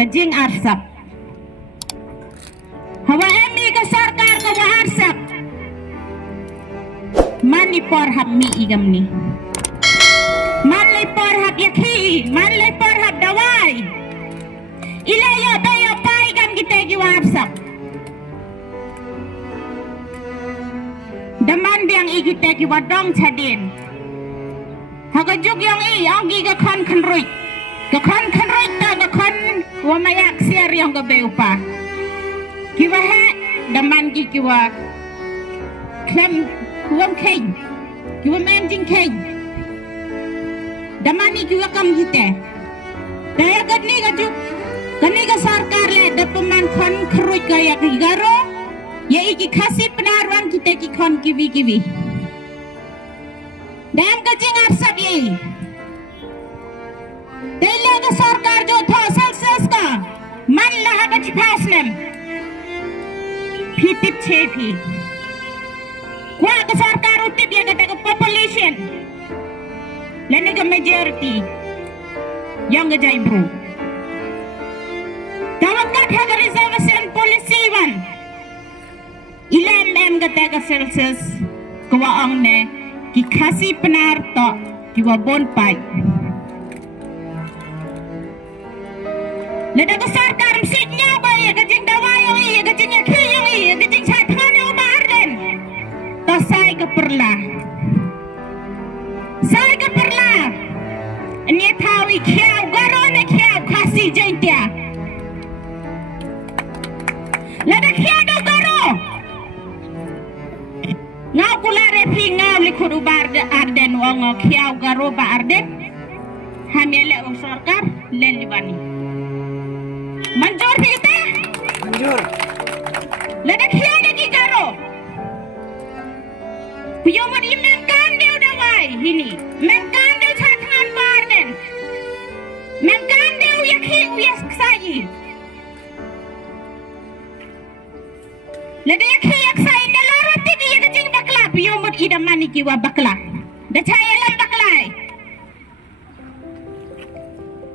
kajing arsap. Hawa emi ka sarkar ka wa arsap. Mani por hab mi igam ni. Manlay por hab yakhi, manlay por hab dawai. Ilayo tayo pai gam kita ki wa arsap. Daman biang igite ki wadong chadin. Haga juk yang ang gi ga khan roi. Ga khan roi ta ga khan wa mayak siar yang ga beupa. Ki wa ha daman gi ki wa klem kuam keng. Ki wa men jing keng. Daman ni ki wa kam gite. Daya gadni ga juk kani ga sarkar le dapaman khan roi ga ya ki garo. Ya iki kasih penarwan kita ki kon kiwi. Dan kajing arsap ye. Tela ka sarkar jo tha success ka man laha ka chipasnem. Pitip chepi. Kwa ka sarkar utip ya kata ka population. Lene ka majority. Yang ga jai bro. Tawag ka tha reservation policy one. Ilam kata ka Celsius kawa ang ne ki kasi penar to ki wa bon pai le da ka sarkar msik nya ba ya ka jing dawa yo ya ka jing khi yo ya ka jing chat khan yo mar den to sai ka perla ni thawi khiao garo ne khiao khasi jaintia le da khiao do garo ngau kulare pi ngau likhud ubar de arden wong khiau garo ba arden hamele o sarkar len libani manjur pita manjur lada khiau de ki garo piyo mat imam kan deu dawai hini mem kan deu chathan barden mem kan deu yakhi uyas ksai lada yakhi yaksai Biomut idam mani kiwa bakla. Da chaya lam baklai.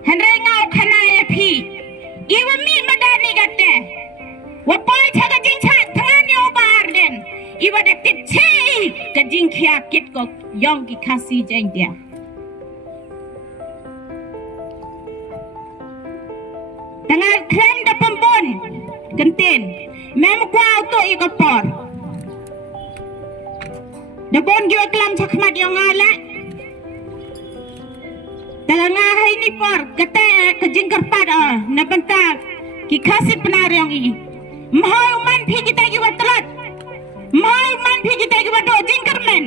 Henry ngau khanaya phi. Iwa mi madani gatte. Wa poi chaga jing chat thangan yo barden. Iwa da tit chei ka jing khia kit ko yong ki khasi jeng dia. Tangal krem da pembon. Kenten. Mem kwau to ikapor. Dabon giwa kelam cakmat yang ala. Dalam ahai ni por kata kejing kerpat nabentak ki kasih penar yang ini. Mahal man pi kita giwa telat. Mahal man pi kita giwa do jingkermen.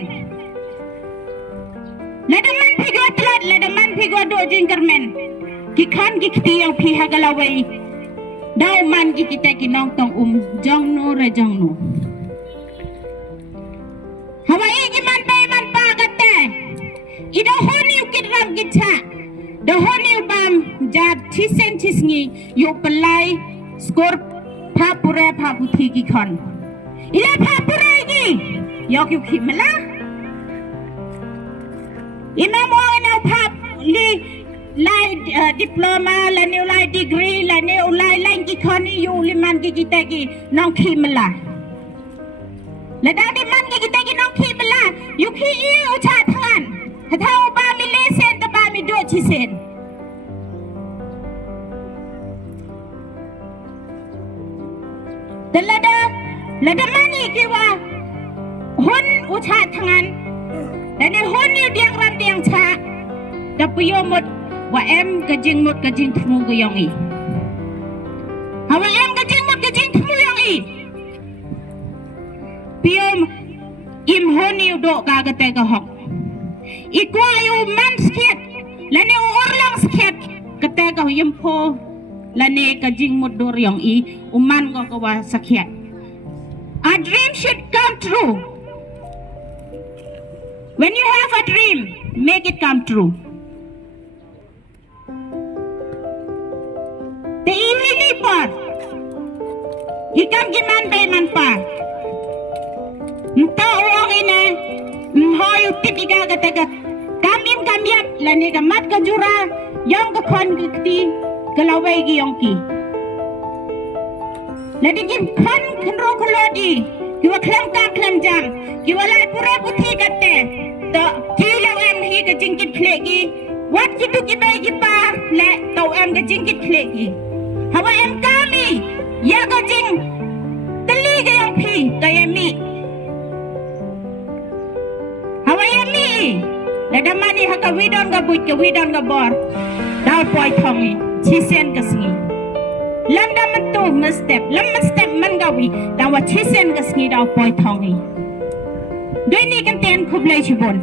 Lada man pi giwa telat, lada man pi giwa do jingkermen. Ki kan ki kiti yang pi hagalawai. Dau man ki kita ki nong tong jong no re jong no. Hawai giman man pa kata. Ida honi ukit ram kita. Da honi bam jat chisen chisngi yo pelai skor pa pura pa buthi ki khon. Ila pa pura gi yo ki khimala. Ina mo na pa li lai diploma la new lai degree la new lai ki khon yu liman ki kita ki nong khimala. Lada di man kita ki nong ki bela yu ki yu cha thangan thau ba mi le sen ta ba mi do chi sen de lada mani ki wa hon u cha thangan dan ni hon yu diang ram diang cha da puyo mot wa em ka jing mot ka jing thmu go yong i hawa em ka jing mot ka jing thmu yong i Piom im honi do ka kate ka hok. Ikwa yu man skiet. Lane urlang skiet. Kate ka yum po. Lane ka jing mudor yang i. Uman ko kawa sakiet. A dream should come true. When you have a dream, make it come true. The evening part. Ikam giman bay man pa. Nta orang ini, hoy tipiga kata kamim lani kamat kajura yang ke kon kiti kalau bagi yongki lagi kim kan kenro kelodi kiwa klam ka klam jam kiwa lai pura puthi katte to thi lo em hi ke jingkit khlegi wat kitu ki bagi pa le to em ke jingkit khlegi hawa em kami ya ka jing tali ke yang phi ka yami hawa yami le damani haka widon ga buj ke widon ga bor dal poi thongi chi sen ka singi lam da man tu step lam step man gawi da wa chi sen ka singi dal poi thongi doi ni kan ten khub lai chibon